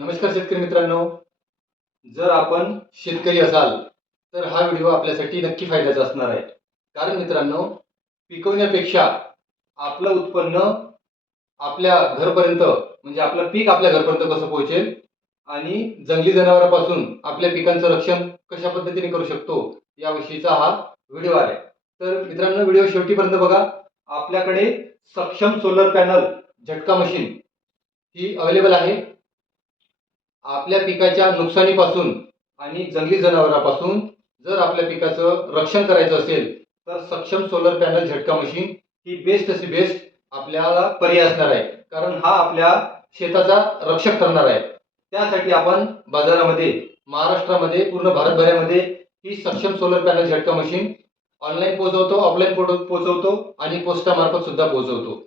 नमस्कार शेतकरी मित्रांनो. जर आपण शेतकरी असाल तर हा व्हिडिओ आपल्यासाठी नक्की फायद्याचा असणार आहे. कारण मित्रांनो पिकवण्यापेक्षा आपलं उत्पन्न आपल्या घरपर्यंत म्हणजे आपलं पीक आपल्या घरपर्यंत कसं पोहोचेल आणि जंगली जनावरांपासून आपल्या पिकांचं रक्षण कशा पद्धतीने करू शकतो याविषयीचा हा व्हिडिओ आहे. तर मित्रांनो व्हिडिओ शेवटीपर्यंत बघा. आपल्याकडे सक्षम सोलर पॅनल झटका मशीन ही अवेलेबल आहे. आपल्या पिकाच्या नुकसानीपासून आणि जंगली जनावरांपासून जर आपल्या पिकाचं रक्षण करायचं असेल तर सक्षम सोलर पॅनल झटका मशीन ही बेस्ट अशी बेस्ट आपल्याला पर्याय असणार आहे. कारण हा आपल्या शेताचा रक्षक ठरणार आहे. त्यासाठी आपण बाजारामध्ये महाराष्ट्रामध्ये पूर्ण भारतभरामध्ये ही सक्षम सोलर पॅनल झटका मशीन ऑनलाईन पोहोचवतो ऑफलाईन पोहोचवतो आणि पोस्टामार्फत सुद्धा पोहोचवतो.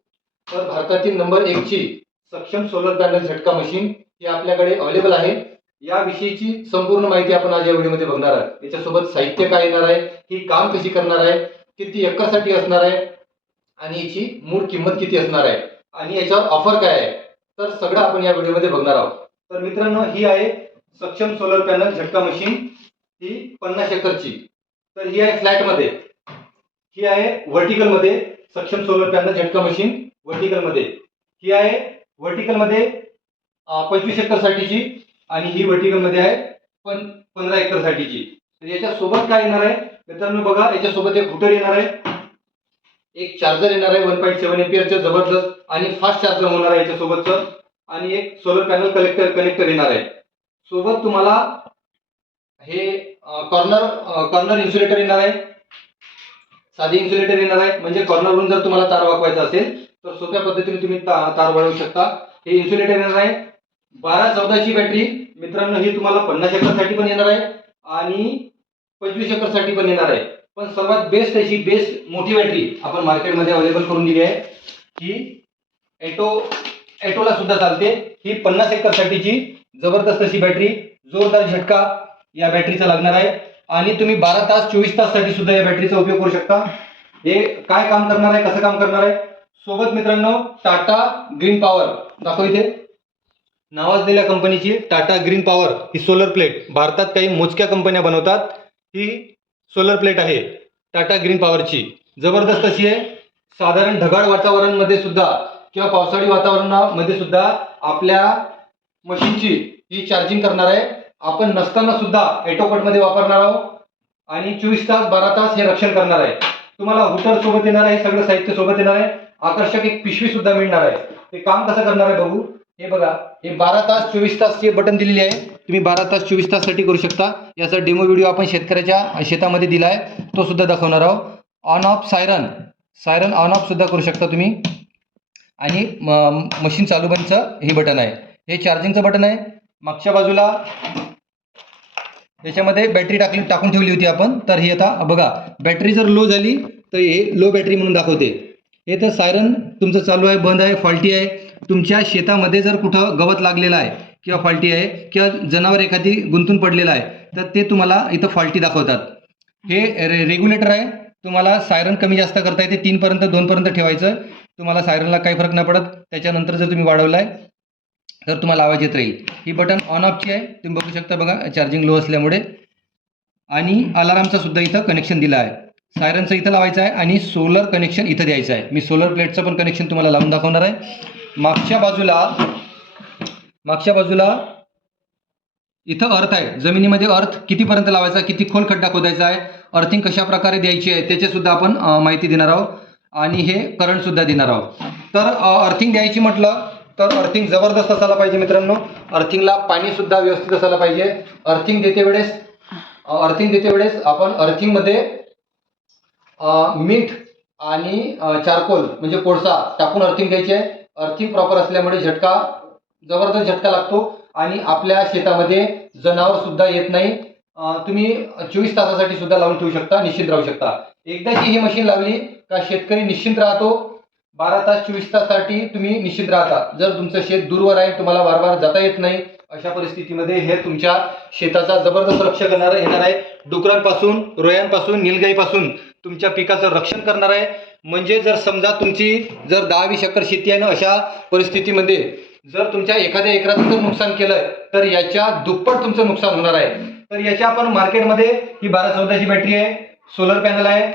तर भारतातील नंबर एकची सक्षम सोलर पॅनल झटका मशीन ती आपल्याकडे अवेलेबल आहे. याविषयीची संपूर्ण माहिती आपण आज या व्हिडिओमध्ये बघणार आहोत. याच्यासोबत साहित्य काय येणार आहे ही काम कशी करणार आहे किती एकरसाठी असणार आहे आणि याची मूळ किंमत किती असणार आहे आणि याच्यावर ऑफर काय आहे तर सगळं आपण या व्हिडिओमध्ये बघणार आहोत. तर मित्रांनो ही आहे सक्षम सोलर पॅनल झटका मशीन ही पन्नास एकरची. तर ही आहे फ्लॅटमध्ये ही आहे व्हर्टिकलमध्ये सक्षम सोलर पॅनल झटका मशीन व्हर्टिकलमध्ये ही आहे व्हर्टिकलमध्ये पंचवीस एकर साठीची आणि ही vertical मध्ये आहे पण पंधरा एकर साठीची. तर याच्या सोबत काय येणार आहे? मित्रांनो बघा याच्यासोबत एक हुटर येणार आहे. एक चार्जर येणार आहे वन पॉईंट सेव्हन एपीआरचं जबरदस्त आणि फास्ट चार्जर होणार आहे याच्यासोबतचं. आणि एक सोलर पॅनल कलेक्टर कनेक्टर येणार आहे. सोबत तुम्हाला हे कॉर्नर कॉर्नर इन्सुलेटर येणार आहे. साधी इन्सुलेटर येणार आहे. म्हणजे कॉर्नरवरून जर तुम्हाला तार वाकवायचा असेल तर सोप्या पद्धतीने तुम्ही तार वळवू शकता. हे इन्सुलेटर येणार आहे. बारा चौदाची बॅटरी मित्रांनो ही तुम्हाला पन्नास एकरसाठी पण येणार आहे आणि पंचवीस एकरसाठी पण येणार आहे. पण सर्वात बेस्ट अशी बेस्ट मोठी बॅटरी आपण मार्केटमध्ये अवेलेबल करून दिली आहे. ही ॲटो ॲटोला सुद्धा चालते. ही पन्नास एकरसाठीची जबरदस्त अशी बॅटरी जोरदार झटका या बॅटरीचा लागणार आहे. आणि तुम्ही बारा तास चोवीस ताससाठी सुद्धा या बॅटरीचा उपयोग करू शकता. हे काय काम करणार आहे कसं काम करणार आहे? सोबत मित्रांनो टाटा ग्रीन पॉवर. दाखव इथे. नावाजलेल्या कंपनीची टाटा ग्रीन पॉवर ही सोलर प्लेट. भारतात काही मोजक्या कंपन्या बनवतात. ही सोलर प्लेट आहे टाटा ग्रीन पॉवरची. जबरदस्त अशी आहे. साधारण ढगाळ वातावरणमध्ये सुद्धा किंवा पावसाळी वातावरणामध्ये सुद्धा आपल्या मशीनची ही चार्जिंग करणार आहे. आपण नसताना सुद्धा ॲटोकटमध्ये वापरणार आहोत आणि चोवीस तास बारा तास हे रक्षण करणार आहे. तुम्हाला हुटर सोबत येणार आहे सगळं साहित्य सोबत येणार आहे. आकर्षक एक पिशवी सुद्धा मिळणार आहे. ते काम कसं करणार आहे बघू. हे बघा हे बारा तास चोवीस तासचे बटन दिलेले आहे. तुम्ही बारा तास चोवीस ताससाठी करू शकता. याचा डेमो व्हिडिओ आपण शेतकऱ्याच्या शेतामध्ये दिला आहे तो सुद्धा दाखवणार आहोत. On off siren siren on off सुद्धा करू शकता तुम्ही. आणि मशीन चालू बंदचं हे बटन आहे. हे चार्जिंगचं बटन आहे. मागच्या बाजूला याच्यामध्ये बॅटरी टाकली टाकून ठेवली होती आपण. तर हे आता बघा बॅटरी जर लो झाली तर हे लो बॅटरी म्हणून दाखवते. हे तर सायरन तुमचं चालू आहे बंद आहे फॉल्टी आहे. तुमच्या शेतामध्ये जर कुठं गवत लागलेलं आहे किंवा फॉल्टी आहे किंवा जनावर एखादी गुंतून पडलेलं आहे तर ते तुम्हाला इथं फॉल्टी दाखवतात. हे रे रेग्युलेटर आहे. तुम्हाला सायरन कमी जास्त करता येते. तीनपर्यंत दोनपर्यंत ठेवायचं. तुम्हाला सायरनला काही फरक नाही पडत. त्याच्यानंतर जर तुम्ही वाढवलं आहे तर तुम्हाला आवाज येत राहील. ही बटन ऑन ऑफची आहे. तुम्ही बघू शकता बघा चार्जिंग लो असल्यामुळे. आणि अलारामचं सुद्धा इथं कनेक्शन दिलं आहे. सायरनचं इथं लावायचं आहे आणि सोलर कनेक्शन इथं द्यायचं आहे. मी सोलर प्लेटचं पण कनेक्शन तुम्हाला लावून दाखवणार आहे. मागच्या बाजूला मागच्या बाजूला इथं अर्थ आहे. जमिनीमध्ये अर्थ कितीपर्यंत लावायचा किती खोल खड्डा खोदायचा आहे अर्थिंग कशा प्रकारे द्यायची आहे त्याची सुद्धा आपण माहिती देणार आहोत. आणि हे करंट सुद्धा देणार आहोत. तर अर्थिंग द्यायची म्हटलं तर अर्थिंग जबरदस्त असायला पाहिजे मित्रांनो. अर्थिंगला पाणी सुद्धा व्यवस्थित असायला पाहिजे. अर्थिंग देते वेळेस अर्थिंग देते वेळेस आपण अर्थिंगमध्ये मीठ आणि चारकोल म्हणजे कोळसा टाकून अर्थिंग द्यायची. आहे अर्थिंग प्रॉपर असल्यामुळे झटका जबरदस्त झटका लागतो आणि आपल्या शेतामध्ये जनावर सुद्धा येत नाही. तुम्ही चोवीस तासासाठी सुद्धा लावून ठेवू शकता निश्चिंत राहू शकता. एकदाची ही मशीन लावली का शेतकरी निश्चिंत राहतो बारा तास चोवीस ताससाठी तुम्ही निश्चिंत राहता. जर तुमचं शेत दूरवर आहे तुम्हाला वारंवार जाता येत नाही अशा परिस्थितीमध्ये हे तुमच्या शेताचा जबरदस्त रक्षा करणार येणार आहे. डुकरांपासून रोयांपासून निलगाईपासून. तुमच्या पिकाचं रक्षण करणार आहे. म्हणजे जर समजा तुमची जर दहा वीस एकर शेती आहे ना अशा परिस्थितीमध्ये जर तुमच्या एखाद्या एकराचं जर नुकसान केलं तर याच्या दुप्पट तुमचं नुकसान होणार आहे. तर याच्या आपण मार्केटमध्ये ही बारा चौदाची बॅटरी आहे सोलर पॅनल आहे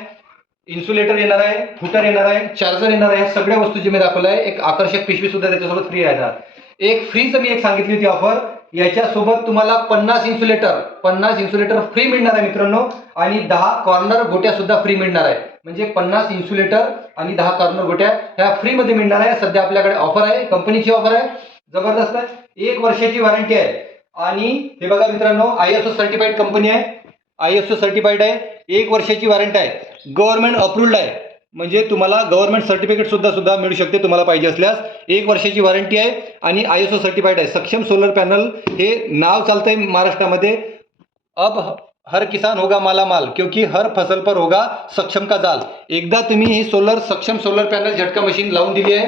इन्सुलेटर येणार आहे फुटर येणार आहे चार्जर येणार आहे सगळ्या वस्तू जे मी दाखवलं आहे एक आकर्षक पिशवी सुद्धा त्याच्यासोबत फ्री येणार एक फ्रीचं मी एक सांगितली होती ऑफर याच्यासोबत तुम्हाला पन्नास इन्सुलेटर पन्नास इन्सुलेटर फ्री मिळणार आहे मित्रांनो. आणि दहा कॉर्नर गोट्या सुद्धा फ्री मिळणार आहे. म्हणजे पन्नास इन्सुलेटर आणि दहा कॉर्नर गोट्या ह्या फ्रीमध्ये मिळणार आहे. सध्या आपल्याकडे ऑफर आहे कंपनीची ऑफर आहे. जबरदस्त. आहे एक वर्षाची वॉरंटी आहे. आणि हे बघा मित्रांनो I S O certified company आहे. आय एस ओ सर्टिफाईड आहे. एक वर्षाची वॉरंटी आहे. गव्हर्नमेंट अप्रूव्ड आहे. म्हणजे तुम्हाला गव्हर्नमेंट सर्टिफिकेट सुद्धा सुद्धा मिळू शकते तुम्हाला पाहिजे असल्यास. एक वर्षाची वॉरंटी आहे आणि आय एस ओ सर्टिफाईड आहे. सक्षम सोलर पॅनल हे नाव चालतंय महाराष्ट्रामध्ये. अब हर किसान होगा मालामाल क्योंकि हर फसल पर होगा सक्षम का जाल. एकदा तुम्ही ही सोलर सक्षम सोलर पॅनल झटका मशीन लावून दिली आहे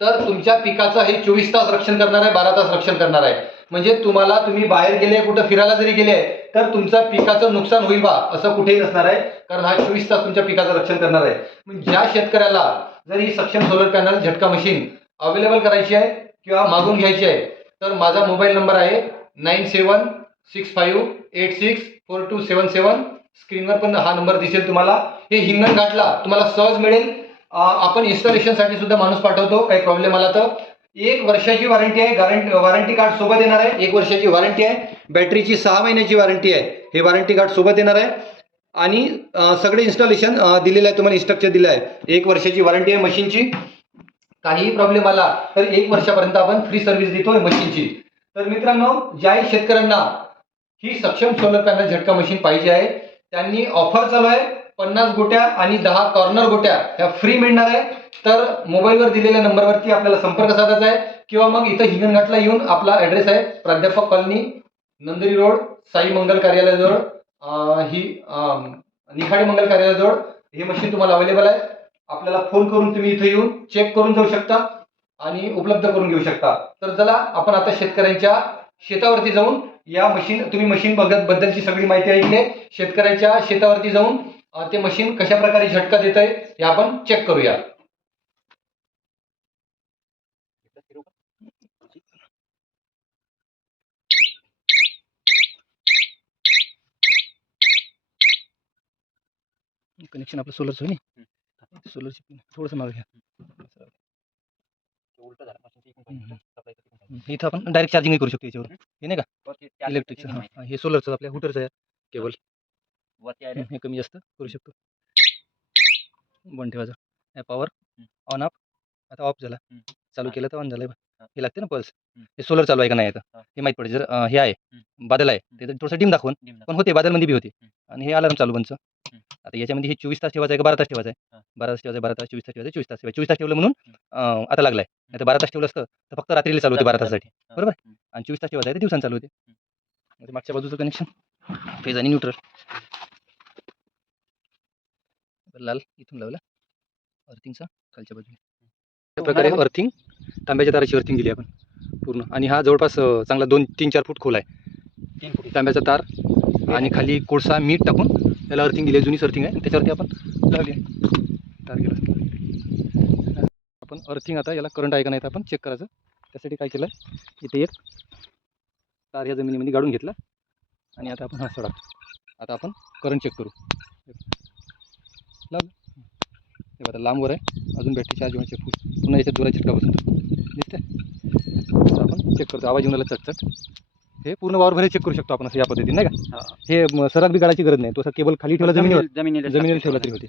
तर तुमच्या पिकाचं हे चोवीस तास रक्षण करणार आहे बारा तास रक्षण करणार आहे. म्हणजे तुम्हाला तुम्ही बाहेर गेले कुठं फिरायला जरी गेले तर तुमचा पिकाचं नुकसान होईल बा असं कुठेही नसणार आहे. कारण हा चोवीस तास तुमच्या पिकाचं रक्षण करणार आहे. ज्या शेतकऱ्याला जर ही सक्षम सोलर पॅनल झटका मशीन अवेलेबल करायची आहे किंवा मागून घ्यायची आहे तर माझा मोबाईल नंबर आहे nine seven six five eight six four two seven seven. स्क्रीनवर पण हा नंबर दिसेल तुम्हाला. हे हिंगणघाटला तुम्हाला सहज मिळेल. आपण इन्स्टॉलेशनसाठी सुद्धा माणूस पाठवतो. काही प्रॉब्लेम आला तर. एक वर्षाची वॉरंटी आहे. गॅरंटी वॉरंटी कार्ड सोबत येणार आहे. एक वर्षाची वॉरंटी आहे. बॅटरीची सहा महिन्याची वॉरंटी आहे. हे वॉरंटी कार्ड सोबत येणार आहे. आणि सगळे इन्स्टॉलेशन दिलेलं आहे तुम्हाला इन्स्ट्रक्चर दिलं आहे एक वर्षाची वॉरंटी आहे मशीनची. काहीही प्रॉब्लेम आला तर एक वर्षापर्यंत आपण फ्री सर्व्हिस देतोय मशीनची. तर मित्रांनो ज्याही शेतकऱ्यांना ही सक्षम सोलर पॅनल झटका मशीन पाहिजे आहे त्यांनी ऑफर चालू आहे. पन्नास गोट्या आणि दहा कॉर्नर गोट्या ह्या फ्री मिळणार आहे. तर मोबाईलवर दिलेल्या नंबरवरती आपल्याला संपर्क साधायचा आहे. किंवा मग इथं हिंगणघाटला येऊन आपला ॲड्रेस आहे. प्राध्यापक कॉलनी नंदरी रोड साई मंगल कार्यालयाजवळ ही अं, निखाडे मंगल कार्यालयाजवळ. हे मशीन तुम्हाला अवेलेबल आहे. आपल्याला फोन करून तुम्ही इथं येऊन चेक करून जाऊ शकता आणि उपलब्ध करून घेऊ शकता. तर चला आपण आता शेतकऱ्यांच्या शेतावरती जाऊन या मशीन तुम्ही मशीन बघत बद्दलची सगळी माहिती ऐकली शेतकऱ्यांच्या शेतकऱ्याच्या शेतावरती जाऊन ते मशीन कशा प्रकारे झटका देत आहे हे आपण चेक करूया. कनेक्शन आपलं सोलरचं होय नी सोलरची थोडंसं मागे घ्या. इथं आपण डायरेक्ट चार्जिंग करू शकतो याच्यावर. हे नाही का? इलेक्ट्रिकचं हां. हे सोलरचं आपल्या हुटरचं आहे केबल हे कमी जास्त करू शकतो. बंद ठेवायचं. पॉवर ऑन ऑफ आता ऑफ झाला. चालू केलं तर ऑन झालं. हा. लागते ना पल्स. हे सोलर चालू आहे का नाही आता? हा. माहीत पडते. जर हे आहे बादल आहे ते तर थोडंसं डिम दाखवून. पण होते बादलमध्ये बी होते. आणि हे अलार्म चालू बनचं. आता याच्यामध्ये हे चोवीस तास ठेवायचं आहे का बारा तास ठेवायचं आहे. बारा तास ठेवायचं आहे, बारा तास चोवीस तास ठेवायचं चोवीस तास ठेवायचं चोवीस तास ठेवलं म्हणून आता लागलाय. नाही तर बारा तास ठेवलं असतं तर फक्त रात्रीला चालू होते बारा तासासाठी. बरोबर? आणि चोवीस तास ठेवायचं आहे ते दिवसांनी चालू होते. मागच्या बाजूचं कनेक्शन फेज आणि न्यूट्रल लाल इथून लावला. अर्थिंगचा खालच्या बाजूने. त्या प्रकारे अर्थिंग तांब्याच्या ताराची अर्थिंग दिली आपण पूर्ण. आणि हा जवळपास चांगला दोन तीन चार फूट खोल आहे. तीन फूट. तांब्याचा तार आणि खाली कोळसा मीठ टाकून त्याला अर्थिंग दिली जुनीच अर्थिंग आहे. त्याच्यावरती आपण लावली तार गेला आपण अर्थिंग आता याला करंट आहे का नाही तर आपण चेक करायचं. त्यासाठी काय केलं इथे एक तार ह्या जमिनीमध्ये गाडून घेतला. आणि आता आपण हा सडा. आता आपण करंट चेक करू. लाव हे बघा लांबवर आहे. अजून बॅटरी चार्ज होण्याचे फुल पुन्हा याच्यात जोरात झटका बसतो दिसते असं आपण चेक करतो. आवाज येऊन आला चटचट. हे पूर्ण वावरभर चेक करू शकतो आपण असं या पद्धतीने नाही का? हा. हे म, सराक बी काढायची गरज नाही. तो असा केबल खाली ठेवला जमिनीवर. जमिनीला जमिनीवर ठेवला तरी होते.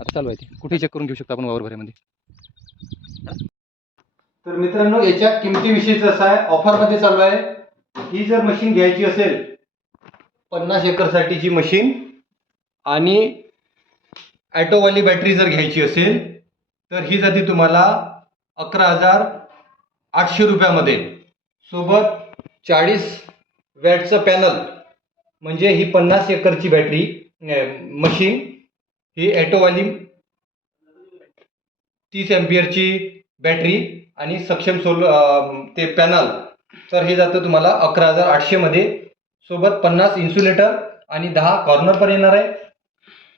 आता चालू आहे ते. कुठेही चेक करून घेऊ शकतो आपण वावरभऱ्यामध्ये तर मित्रांनो याच्या किमतीविषयीचं असं आहे. ऑफरमध्ये चालू आहे. ही जर मशीन घ्यायची असेल पन्नास एकरसाठीची मशीन आणि ॲटोवाली बॅटरी जर घ्यायची असेल तर ही जाते तुम्हाला अकरा हजार आठशे रुपयामध्ये. सोबत चाळीस वॅटचं पॅनल म्हणजे ही पन्नास एकरची बॅटरी मशीन ही ॲटोवाली तीस एम्पियरची बॅटरी आणि सक्षम सोल ते पॅनल तर हे जातं तुम्हाला अकरा हजार आठशेमध्ये. सोबत पन्नास इन्सुलेटर आणि दहा कॉर्नर पण येणार आहे.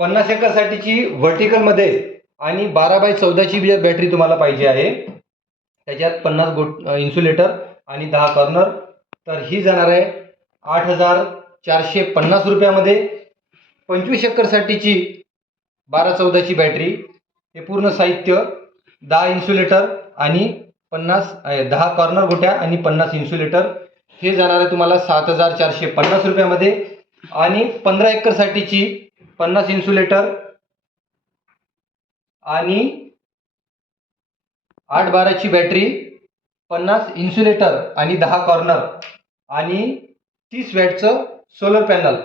पन्नास एकरसाठीची व्हर्टिकलमध्ये आणि बारा बाय चौदाची जर बॅटरी तुम्हाला पाहिजे आहे. त्याच्यात पन्नास गोट इन्सुलेटर आणि दहा कॉर्नर तर ही जाणार आहे आठ हजार चारशे पन्नास रुपयामध्ये. पंचवीस एकरसाठीची बारा चौदाची बॅटरी हे पूर्ण साहित्य दहा इन्सुलेटर आणि पन्नास दहा कॉर्नर गोट्या आणि पन्नास इन्सुलेटर हे जाणार आहे तुम्हाला सात हजार चारशे पन्नास रुपयामध्ये. आणि पंधरा एकरसाठीची पन्नास इन्सुलेटर आणि आठ बाराची बॅटरी पन्नास इन्सुलेटर आणि दहा कॉर्नर आणि तीस वॅटचं सोलर पॅनल.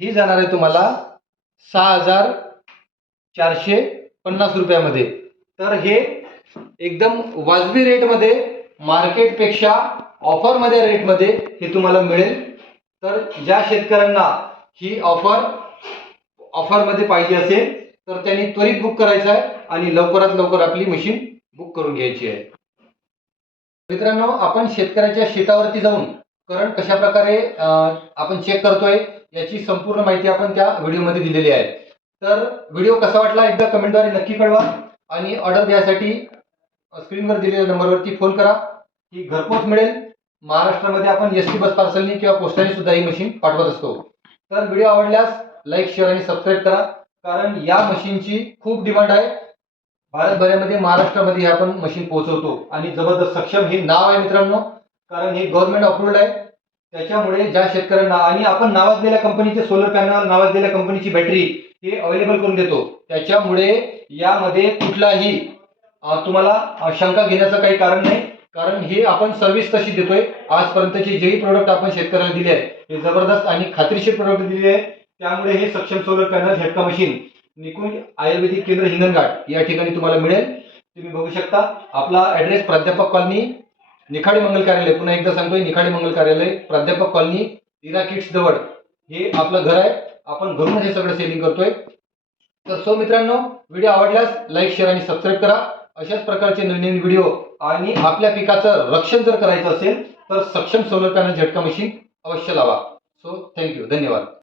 ही जाणार आहे तुम्हाला सहा हजार चारशे पन्नास रुपयामध्ये. तर हे एकदम वाजवी रेटमध्ये मार्केटपेक्षा ऑफरमध्ये रेटमध्ये हे तुम्हाला मिळेल. तर ज्या शेतकऱ्यांना ही ऑफर ऑफरमध्ये पाहिजे असेल तर त्यांनी त्वरित बुक करायचं आहे आणि लवकरात लवकर आपली मशीन बुक करून घ्यायची आहे. मित्रांनो आपण शेतकऱ्याच्या शेतावरती जाऊन करंट कशा प्रकारे आपण चेक करतोय याची संपूर्ण माहिती आपण त्या व्हिडिओमध्ये दिलेली आहे. तर व्हिडिओ कसा वाटला एकदा कमेंटद्वारे नक्की कळवा आणि ऑर्डर द्यासाठी स्क्रीनवर दिलेल्या नंबरवरती फोन करा. ही घरपोच मिळेल. महाराष्ट्रामध्ये आपण एस टी बस पार्सलनी किंवा पोस्टाने सुद्धा ही मशीन पाठवत असतो. तर व्हिडिओ आवडल्यास लाईक शेअर आणि सबस्क्राईब करा. कारण या मशीनची खूप डिमांड आहे. भारतभरामध्ये महाराष्ट्रामध्ये हे आपण मशीन पोहोचवतो. आणि जबरदस्त सक्षम हे नाव आहे मित्रांनो. कारण हे गव्हर्नमेंट अप्रूव्ड आहे. त्याच्यामुळे ज्या शेतकऱ्यांना आणि आपण नावाजलेल्या कंपनीचे सोलर पॅनल नावाजलेल्या कंपनीची बॅटरी हे अवेलेबल करून देतो. त्याच्यामुळे यामध्ये कुठलाही तुम्हाला शंका घेण्याचं काही कारण नाही. कारण हे आपण सर्व्हिस तशी देतोय. आजपर्यंतचे जेही प्रोडक्ट आपण शेतकऱ्यांना दिले आहे हे जबरदस्त आणि खात्रीशीर प्रोडक्ट दिले आहे त्यामुळे हे सक्षम सोलर पॅनल झटका मशीन निकुंज आयुर्वेदिक केंद्र हिंगणघाट या ठिकाणी तुम्हाला मिळेल. तुम्ही बघू शकता आपला ॲड्रेस प्राध्यापक कॉलनी निखाडी मंगल कार्यालय. पुन्हा एकदा सांगतोय निखाडी मंगल कार्यालय प्राध्यापक कॉलनी इरा किट्स जवळ. हे आपलं घर आहे. आपण घरूनच हे सगळं सेलिंग करतोय. तर सो मित्रांनो व्हिडिओ आवडल्यास लाईक शेअर आणि सबस्क्राईब करा. अशाच प्रकारचे नवीन व्हिडिओ आणि आपल्या पिकाचं रक्षण जर करायचं असेल तर सक्षम सोलर पॅनल झटका मशीन अवश्य लावा. सो थँक्यू धन्यवाद.